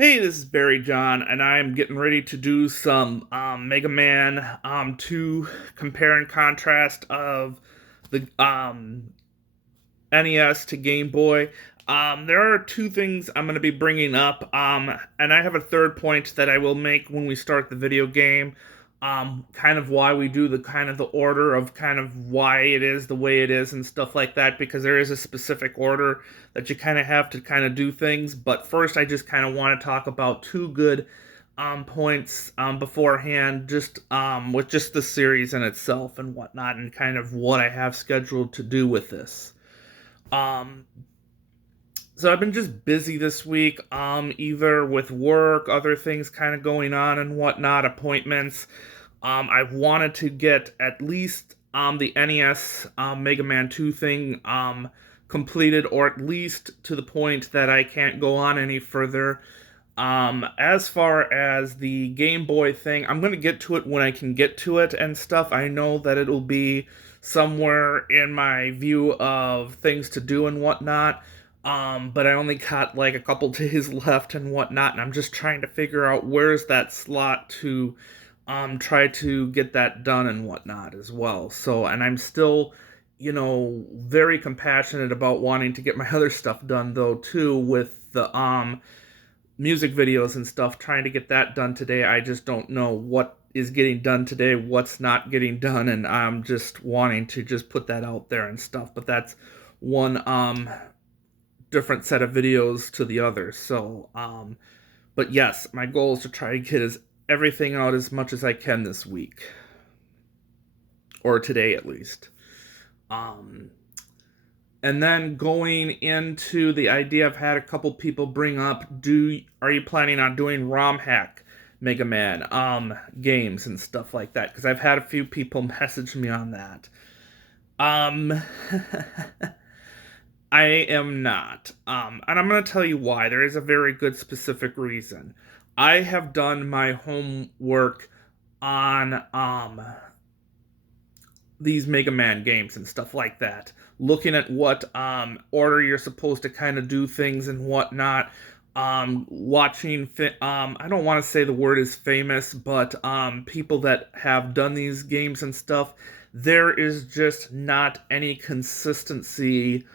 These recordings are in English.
Hey, this is Barry John, and I'm getting ready to do some Mega Man 2 compare and contrast of the NES to Game Boy. There are two things I'm going to be bringing up, and I have a third point that I will make when we start the video game. Kind of why we do the order of kind of why it is the way it is and stuff like that, because there is a specific order that you kind of have to kind of do things. But first, I just kind of want to talk about two good points beforehand, just with just the series in itself and whatnot, and kind of what I have scheduled to do with this. Um, so I've been just busy this week, either with work, other things kind of going on and whatnot, appointments. I've wanted to get at least the NES Mega Man 2 thing completed, or at least to the point that I can't go on any further. As far as the Game Boy thing, I'm gonna get to it when I can get to it and stuff. I know that it'll be somewhere in my view of things to do and whatnot. But I only got like a couple days left and whatnot, and I'm just trying to figure out where's that slot to try to get that done and whatnot as well. So, and I'm still, very compassionate about wanting to get my other stuff done though too, with the music videos and stuff, trying to get that done today. I just don't know what is getting done today, what's not getting done, and I'm just wanting to just put that out there and stuff. But that's one different set of videos to the other. So, but yes, my goal is to try to get everything out as much as I can this week, or today at least. Um, and then going into the idea, I've had a couple people bring up: are you planning on doing ROM hack Mega Man games and stuff like that? Because I've had a few people message me on that. Um, I am not. And I'm going to tell you why. There is a very good specific reason. I have done my homework on these Mega Man games and stuff like that, looking at what order you're supposed to kind of do things and whatnot. Watching, I don't want to say the word is famous, but people that have done these games and stuff, there is just not any consistency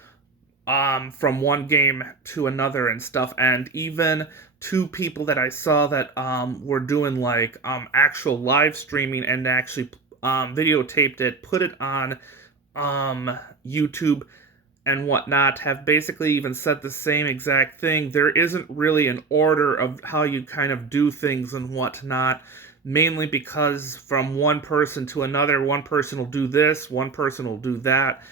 from one game to another and stuff. And even two people that I saw that were doing like actual live streaming and actually videotaped it, put it on YouTube and whatnot, have basically even said the same exact thing. There isn't really an order of how you kind of do things and whatnot, mainly because from one person to another, one person will do this, one person will do that.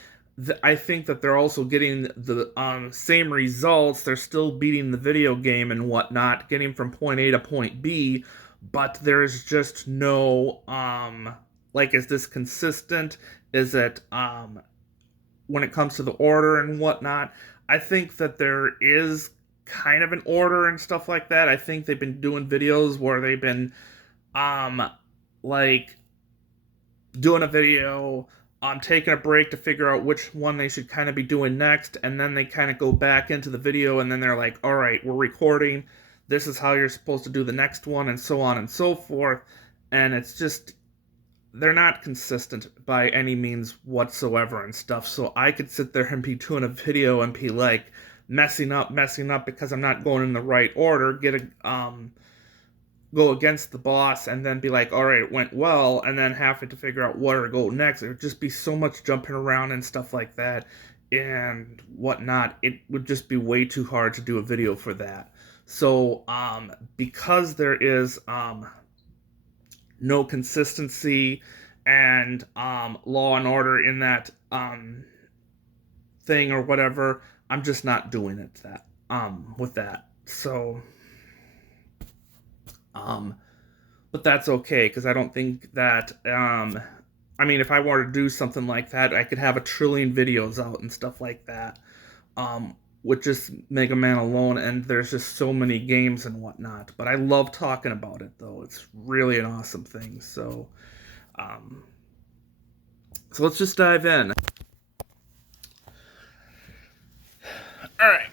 I think that they're also getting the same results. They're still beating the video game and whatnot, getting from point A to point B, but there's just no like, is this consistent? Is it when it comes to the order and whatnot? I think that there is kind of an order and stuff like that. I think they've been doing videos where they've been um like doing a video, taking a break to figure out which one they should kind of be doing next, and then they kind of go back into the video, and then they're like, all right, we're recording, this is how you're supposed to do the next one, and so on and so forth. And it's just, they're not consistent by any means whatsoever and stuff. So I could sit there and be doing a video and be like messing up because I'm not going in the right order, go against the boss, and then be like, all right, it went well, and then having to figure out where to go next. It would just be so much jumping around and stuff like that and whatnot. It would just be way too hard to do a video for that. So because there is no consistency and law and order in that thing or whatever, I'm just not doing it that with that. So um but that's okay, because I don't think that I mean, if I wanted to do something like that, I could have a trillion videos out and stuff like that, with just Mega Man alone, and there's just so many games and whatnot. But I love talking about it, though. It's really an awesome thing. Um, so let's just dive in. All right.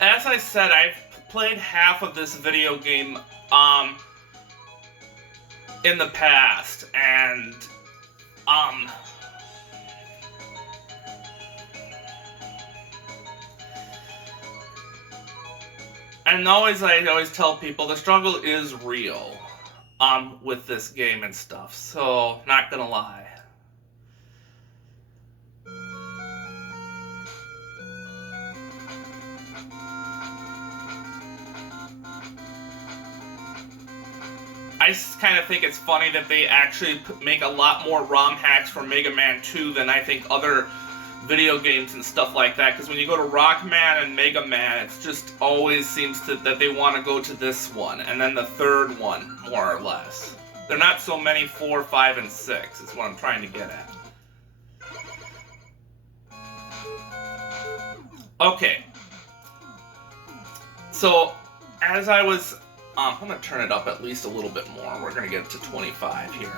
As I said, I've played half of this video game in the past, and I always tell people the struggle is real with this game and stuff, so not gonna lie. I kind of think it's funny that they actually make a lot more ROM hacks for Mega Man 2 than I think other video games and stuff like that, because when you go to Rockman and Mega Man, it just always seems that they want to go to this one, and then the third one, more or less. They're not so many 4, 5, and 6, is what I'm trying to get at. Okay. So, as I was... I'm going to turn it up at least a little bit more. We're going to get to 25 here.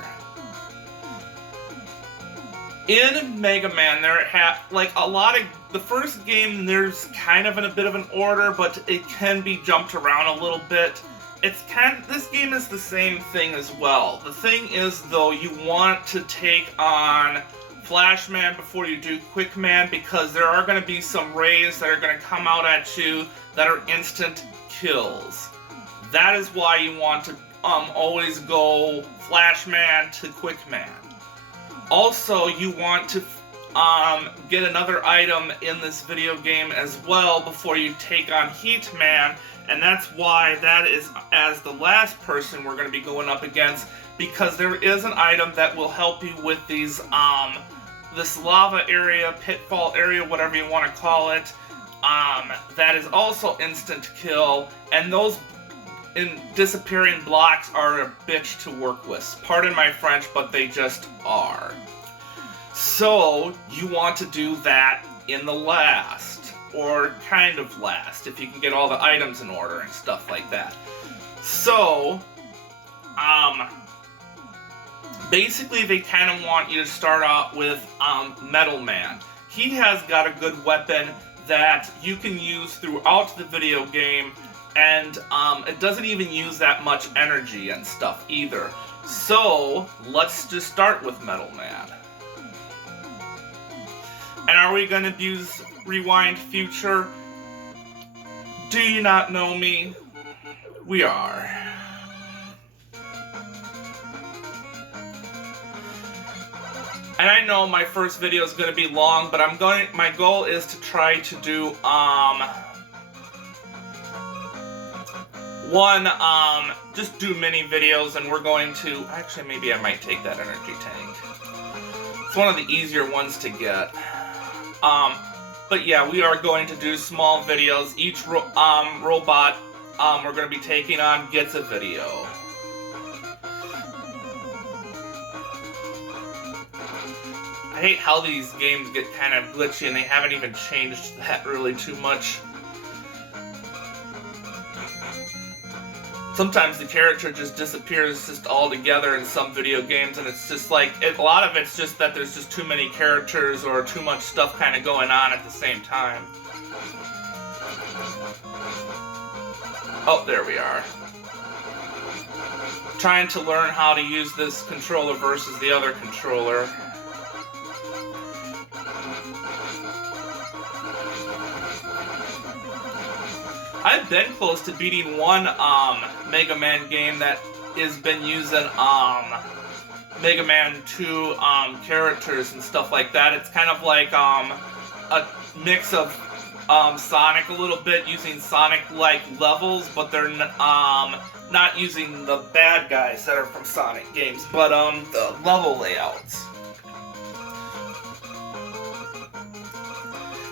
In Mega Man, the first game, there's kind of in a bit of an order, but it can be jumped around a little bit. This game is the same thing as well. The thing is, though, you want to take on Flashman before you do Quickman, because there are going to be some rays that are going to come out at you that are instant kills. That is why you want to always go Flashman to Quickman. Also, you want to get another item in this video game as well before you take on Heatman, and that's why that is as the last person we're going to be going up against, because there is an item that will help you with these this lava area, pitfall area, whatever you want to call it, that is also instant kill, and those disappearing blocks are a bitch to work with. Pardon my French, but they just are. So, you want to do that in the last, or kind of last, if you can get all the items in order and stuff like that. So, basically they kind of want you to start out with Metal Man. He has got a good weapon that you can use throughout the video game, and it doesn't even use that much energy and stuff either. So, let's just start with Metal Man. And are we going to use Rewind Future? Do you not know me? We are. And I know my first video is going to be long, but my goal is to try to do just do mini videos, and we're going to, actually maybe I might take that energy tank. It's one of the easier ones to get. But yeah, we are going to do small videos. Each robot we're going to be taking on gets a video. I hate how these games get kind of glitchy, and they haven't even changed that really too much. Sometimes the character just disappears just altogether in some video games, and it's just like, a lot of it's just that there's just too many characters or too much stuff kind of going on at the same time. Oh, there we are. Trying to learn how to use this controller versus the other controller. I've been close to beating one Mega Man game that has been using Mega Man 2 characters and stuff like that. It's kind of like a mix of Sonic a little bit, using Sonic-like levels, but they're not using the bad guys that are from Sonic games, but the level layouts.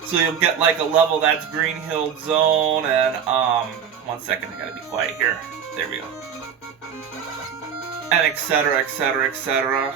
So you'll get like a level that's Green Hill Zone, and 1 second, I gotta be quiet here. There we go. And etc, etc, etc.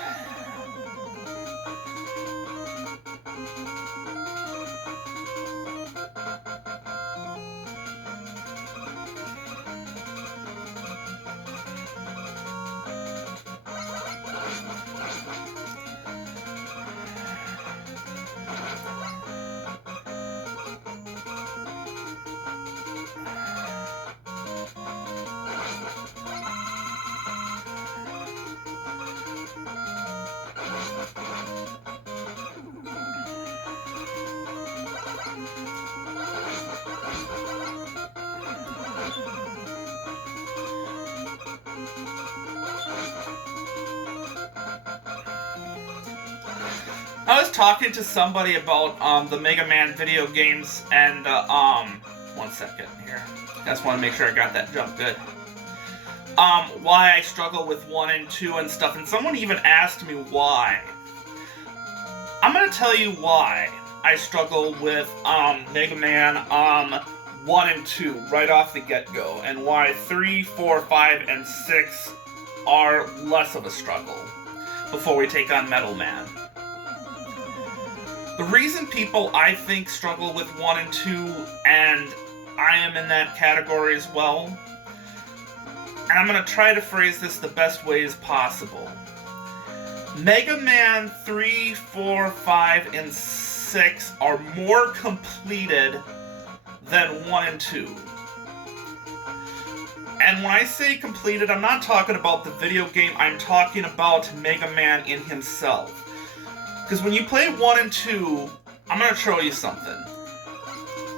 I was talking to somebody about the Mega Man video games, and 1 second here. Just want to make sure I got that jump good. Why I struggle with 1 and 2 and stuff, and someone even asked me why. I'm gonna tell you why I struggle with Mega Man 1 and 2 right off the get-go, and why 3, 4, 5, and 6 are less of a struggle before we take on Metal Man. The reason people, I think, struggle with 1 and 2, and I am in that category as well, and I'm going to try to phrase this the best way as possible. Mega Man 3, 4, 5, and 6 are more completed than 1 and 2. And when I say completed, I'm not talking about the video game, I'm talking about Mega Man in himself. Because when you play 1 and 2, I'm going to show you something.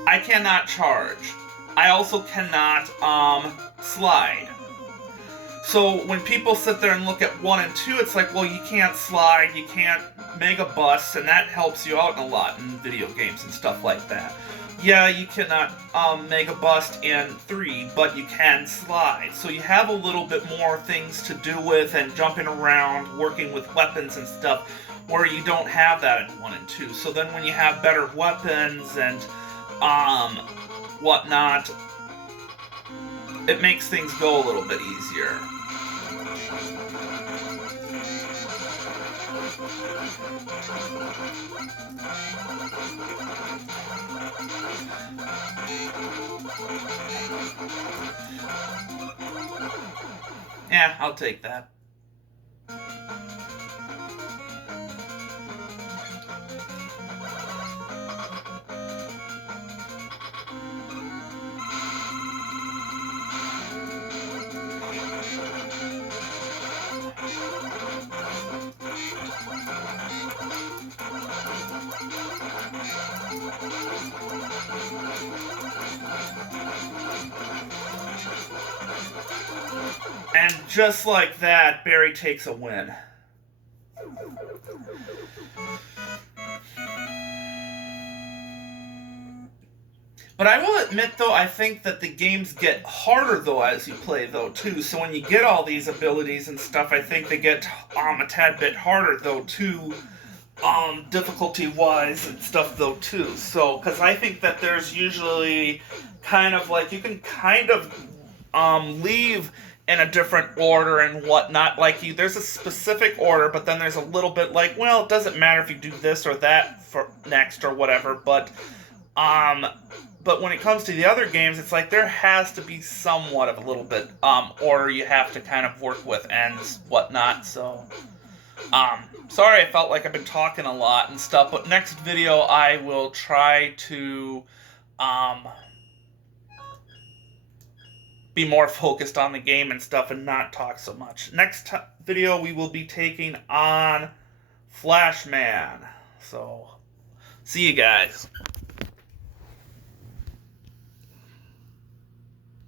I cannot charge. I also cannot slide. So when people sit there and look at 1 and 2, it's like, well, you can't slide, you can't Mega Bust, and that helps you out a lot in video games and stuff like that. Yeah, you cannot Mega Bust in 3, but you can slide. So you have a little bit more things to do with, and jumping around, working with weapons and stuff, where you don't have that in 1 and 2. So then when you have better weapons and whatnot, it makes things go a little bit easier. Yeah, I'll take that. And just like that, Barry takes a win. But I will admit, though, I think that the games get harder, though, as you play, though, too. So when you get all these abilities and stuff, I think they get a tad bit harder, though, too, difficulty-wise and stuff, though, too. So, because I think that there's usually kind of like, you can kind of leave in a different order and whatnot. Like, there's a specific order, but then there's a little bit like, well, it doesn't matter if you do this or that for next or whatever, but when it comes to the other games, it's like there has to be somewhat of a little bit order you have to kind of work with and whatnot. So, sorry, I felt like I've been talking a lot and stuff, but next video I will try to be more focused on the game and stuff and not talk so much. Next video we will be taking on Flashman. So, see you guys.